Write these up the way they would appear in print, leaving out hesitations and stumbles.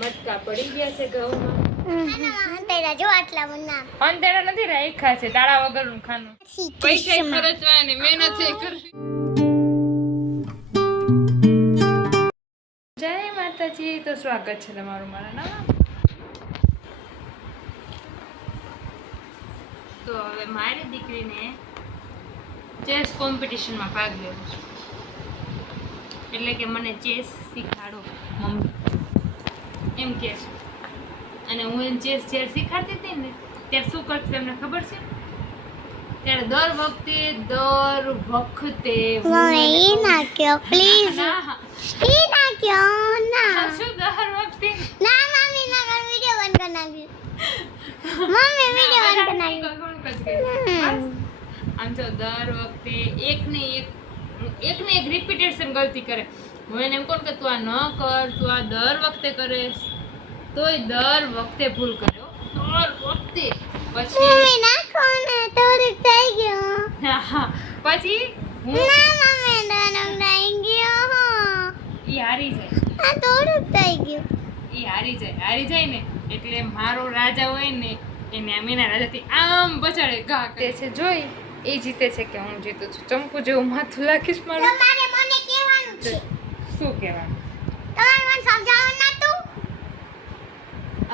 મટકા પડી ગયા છે ઘઉંમાં. અંતેડા જો આટલા મના અંતેડા નથી રાખ્યા છે, તાળા વગરનું ખાનું. પૈસા ખર્ચવા ને મહેનત કરવી. જય માતાજી. તો સ્વાગત છે તમારું મારા નવા. તો હવે મારી દીકરીને ચેસ કોમ્પિટિશનમાં ભાગ લેવો છે, એટલે કે મને ચેસ શીખાડો મમ્મી એમ કે છે. અને હું એને ચેસ જ્યારે શીખાડતી હતી ને ત્યારે શું કરતી એમને ખબર છે? ત્યારે દર વખતે ઈ નાખ્યો પ્લીઝ ના ઈ નાખ્યો ના શું દર વખતે ના મમ્મી ના કર વિડિયો બંધ કર નાખી મમ્મી વિડિયો બંધ કર નાખી આમ તો દર વખતે એક ને એક રિપીટેશન ગલતી કરે. હું એને એમ કહું કે તું આ ન કર, તું આ દર વખતે કરે, તોય દર વખતે ભૂલ કર્યો, દર વખતે. પછી મમ્મી નાખો ને થોડુંક થઈ ગયું પછી હું ના મમ્મી નાનક થઈ ગયો ઈ હારી જાય, આ થોડુંક થઈ ગયું ઈ હારી જાય ને એટલે મારો રાજા હોય ને એને આમ એના રાજાથી આમ બચાડે ઘા કરે છે. જોઈ એ જીતે છે કે હું જીતું છું? ચંપુ જેવું માથું લાખીશ મારું. તમારે મને કહેવાનું છે. શું કહેવાનું? તમારે મને સમજાવવાનું નતું?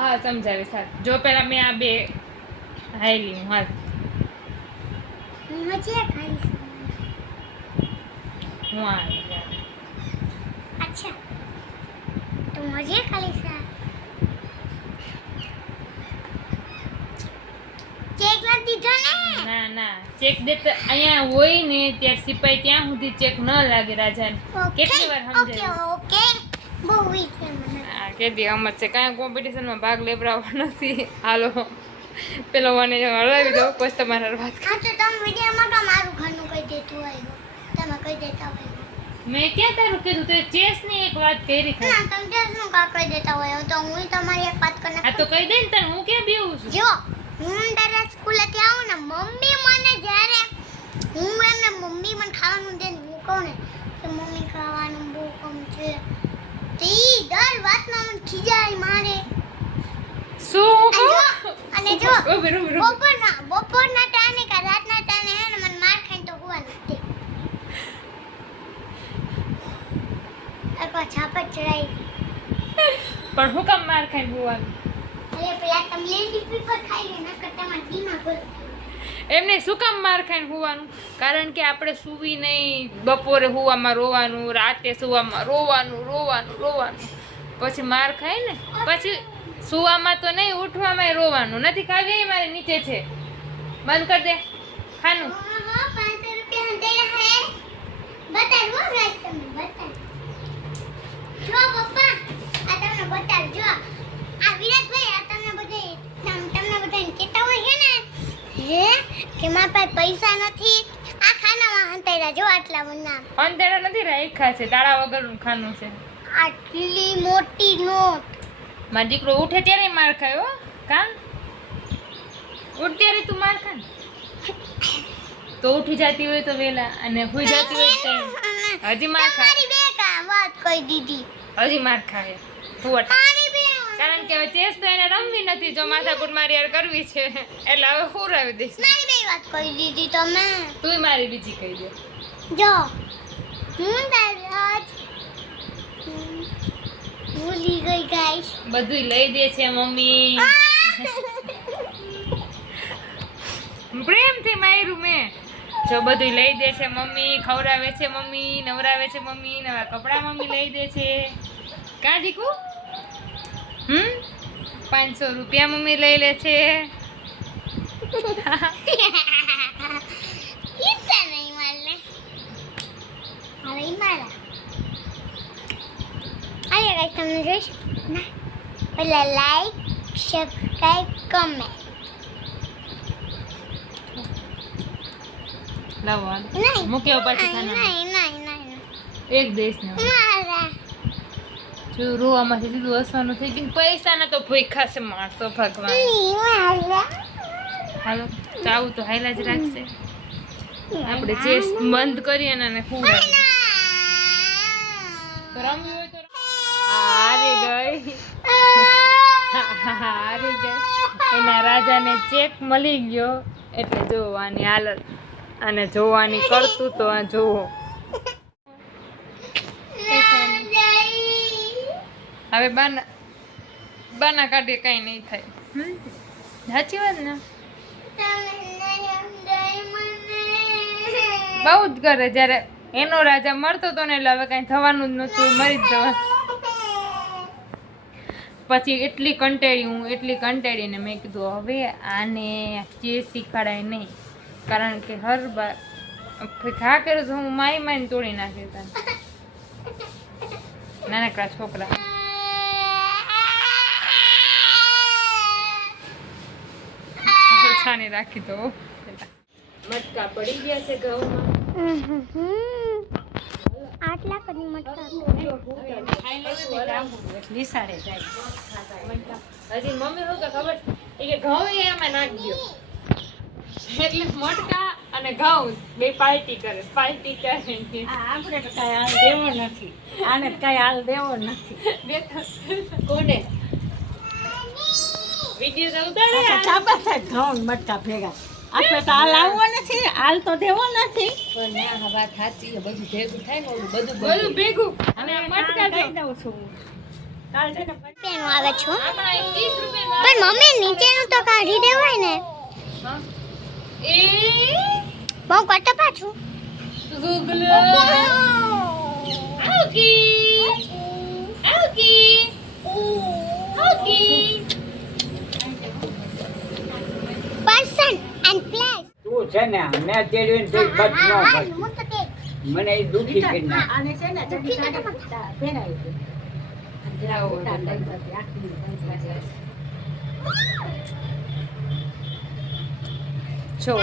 હા સમજાવી સાહેબ. જો પેલા મેં આ બે હાઈલી હું હાલ मुझे खाली હું આ अच्छा तो मुझे खाली सा चेक ला દીધો ને ના ચેક દેતા અહીંયા હોય ને ત્યાં સિપાઈ ત્યાં સુધી ચેક ન લાગે રાજાને. કેટલી વાર સમજાય? ઓકે બહુ વીક છે મને આ કેદી હમત છે, કાંઈ કોમ્પિટિશનમાં ભાગ લેવડાવવો નથી. હાલો પેલો મને હલાવી દો પછી તમારા વાત. હા તો તમે વિડિયોમાં તો મારું ઘરનું કહી દેતું હોય તમે કહી દેતા હોય મેં ક્યાં તારું કીધું? તો ચેસ ની એક વાત કરી ના તમે જસનું કા કહી દેતા હોય તો હું તમારી એક વાત કરીને આ તો કહી દે ને તને હું ક્યાં બેવું છું? જો હું દરરોજ સ્કૂલેથી આવું ને મમ્મી મને જ્યારે હું એમને મમ્મી મને ખાવાનું દે ને હું કહું ને કે મમ્મી ખાવાનું બહુ કમ છે તે દર વાતમાં મને ખીજાય મારે. શું અને જો ઉભી રહો. બપોરના ટાણે કે રાતના ટાણે હે ને મને માર ખાઈને તો હોવા નથી. એકવાર છાપટ ચડાઈ પણ હું કામ માર ખાઈને હોવાનું? અરે પેલા તમે લેડી પેપર ખાઈ લે નકર તમાર દીના ગોલ એમને શું કામ માર ખાઈને હોવાનું? કારણ કે આપણે સૂવી નહીં, બપોરે હુવામાં રોવાનું, રાતે સુવામાં રોવાનું, પછી માર ખાય ને પછી સુવામાં તો નહીં, ઉઠવામાં રોવાનું નથી. કાવ્ય મારે નીચે છે, બંધ કર દે ખાનું. હા 500 રૂપિયા દેડા હે બતાવો રાજ તમે બતાવો જો પપ્પા આ તમને બતાવ જો આ વિરાટભાઈ આ તમને બધાને કહેતા હોય છે ને હે કે મારા પાસે પૈસા નથી આ ખાનામાં અંતેડા જો આટલા મના અંતેડા નથી રાખ્યા છે, તાળા વગરનું ખાનું છે. આટલી મોટી નોટ મારો દીકરો ઉઠે ત્યારે માર ખાય હો. કા ઉઠ ત્યારે તું માર ખા ને. તો ઉઠી જતી હોય તો વેલા અને હુઈ જતી હોય તો હજી માર ખા. તમારી બે કા વાત કહી દીધી હજી માર ખાય તું અટ. મારી બે કારણ કે હવે ચેસ તો એને રમવી નથી, જો માથાકૂટ મારી યાર કરવી છે એટલે હવે હુરાવી દઈશ. મારી બે વાત કહી દીધી તમે તુંય મારી બીજી કહી દે. જો હું દરરોજ ભૂલી ગઈ ગાઈસ બધુંય લઈ દે છે મમ્મી, પ્રેમથી માર્યું મેં. જો બધુંય લઈ દે છે મમ્મી, ખવડાવે છે મમ્મી, નવરાવે છે મમ્મી, નવા કપડાં મમ્મી લઈ દે છે. કા દીકુ 500 રૂપિયા મમ્મી લઈ લે છે. ઇત્તા નહીં મારને હવે મારા અરે ગાઈસ તમને જોઈશ ના પેલા લાઈક સબસ્ક્રાઇબ કમેન્ટ લાવો નહીં મૂક્યો પછી ખાના નહીં એક દેશ ને મારા જો રોવામાંથી સીધું હસવાનું થઈ ગયું. પૈસા ના તો ભૂખા છે માણસો ભગવાન. મારા હાલો ચાવું તો હાઈલા જ રાખશે. આપણે ચેસ બંધ કરીએ અને ખૂબ રમવી હોય તો હારી ગઈ. દાદાને ચેક મળી ગયો એટલે જોવાની હાલત અને જોવાની કરતું તો આ જોવો હવે બાના કાઢીએ કઈ નહીં થાય સાચી વાત ને બહુ જ કરે જ્યારે એનો રાજા મરતો હતો ને એટલે હવે કઈ થવાનું જ નતું મરી જ જવાનું પછી એટલી કંટાળીને મેં કીધું હવે આને ચેસ શીખવાડાય નહીં કારણ કે હર બાર ઘા કર્યો તો હું માઈને તોડી નાખી તને નાનકડા છોકરા છાની રાખી તો મટકા પડી ગયા છે ઘઉંમાં આટલા કરી મટકા નિસાડે જાય હજી મમ્મી શું ખબર કે ઘઉં એમાં નાખી દો એટલે મટકા અને ઘઉં બે પાર્ટી કરે આપણે તો કઈ હાલ દેવો નથી આને કઈ હાલ દેવો નથી કોને વિડિયો ઉતારે ચાબા થાય ઘઉં મટકા ભેગા આપણે તો હાલ આવવો નથી હાલ તો દેવો નથી વાત સાચી બધું ભેગું થાય ને બધું ભેગું અને મટકા કહી દઉં છું કાલ છે ને રૂપિયાનું આવે છું આપણા 30 રૂપિયા પણ મમ્મી નીચેનું તો કાઢી દેવાય ને એ બહુ કટ પાછું ગૂગલ આઉકી પર્સન એન્ડ પ્લેસ તું છે ને મેં તેડવીને તે બચ ન કર મને એ દુખી કરી નાખ આને છે ને જલ્દી પહેરાવી દે જો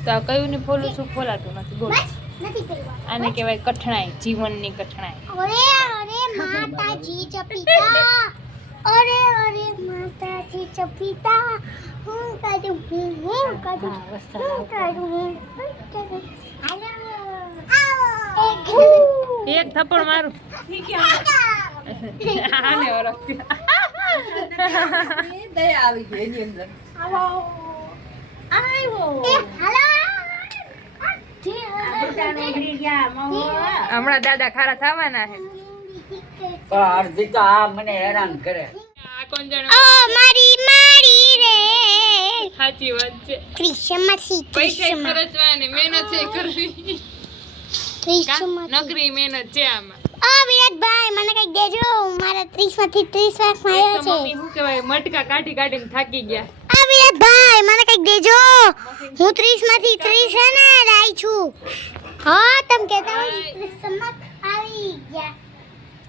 તો આ કયું ને ફોલું છું ફોલાતું નથી બોલ નથી પહેરવા આને કહેવાય કઠણાઈ જીવનની કઠણાઈ અરે માતાજી ચપિતા અરે માતાજી ચપિતા હું કરું એક થપ્પડ મારું આને ઓળખતી દયા આવી ગઈ એની અંદર હમણાં દાદા ખારા થવાના છે અડધી તો આ મને હેરાન કરે આ કોણ જાણે મારી રે સાચી વાત છે ક્રિશ્ચમસી પૈસા ખર્ચવાની મહેનત છે કરવી નકરી મહેનત છે આમાં વિરાટભાઈ મને કઈક દેજો મારા 30 માંથી 30 લાખ માર્યો છે મમ્મી શું કહેવાય મટકા કાઢીને થાકી ગયા વિરાટભાઈ મને કઈક દેજો હું 30 માંથી 30 છે ને લાઈ છું હા તમે કહેતા હો 30 આવી ગયા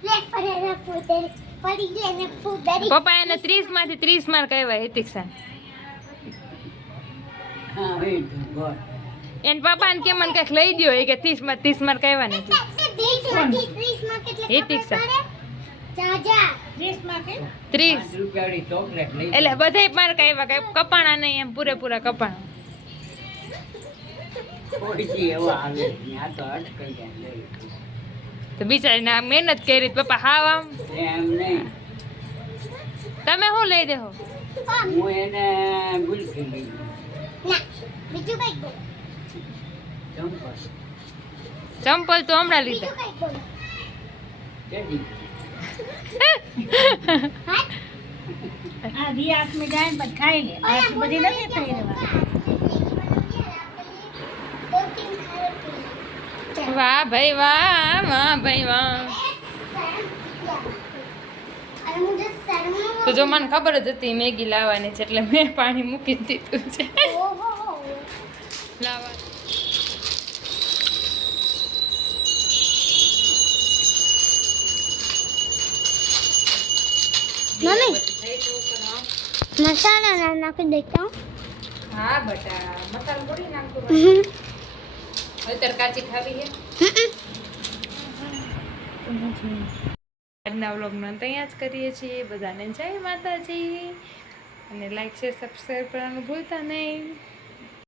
લે પડે ફૂટરી પડી ગઈ ને ફૂટરી પપ્પા એને 30 માંથી 30 માર્ક આવ્યા હિતિક્ષા હા એ ગોડ એન પપ્પાને કે મને કઈક લઈ દ્યો એ કે 30 માં 30 માર્ક આવ્યા નથી 30 માંથી 30 માં કેટલા હિતિક્ષા જાજા 30 માં કે 30 રૂપિયાની ચોકલેટ લઈ એટલે બધાય માર્ક આવ્યા કે કપાણા નહીં એમ પૂરેપૂરા કપાણા થોડી એવા આવે આ તો અટકાઈ જાય લઈ તો બિચારીને આ મહેનત કરી પપ્પા હાવ આમ એમ નહીં તમે શું લઈ દેહો હું એને ગુલકી લઈ ના બીજું કઈક બોલો ચંપસ ચંપલ તો હમણાં લીધા બીજું કઈક બોલો તેડી હા આ રિયાસ મે જાય પણ ખાઈ લે આ બધી નથી પહેરવા વાહ ભાઈ વાહ વાહ તો જો મને ખબર જ હતી મેગી લાવવાની છે એટલે મેં પાણી મૂકી દીધું છે લાવવા મમ્મી મસાલા ના નાખી દેતા હું હા બટા મસાલો થોડી નાખતો હવે તાર કાચી ખાવી છે આજના વ્લોગમાં અહીંયા જ કરીએ છીએ બધાને જય માતાજી અને લાઈક શેર સબસ્ક્રાઈબ કરવાનું ભૂલતા નહીં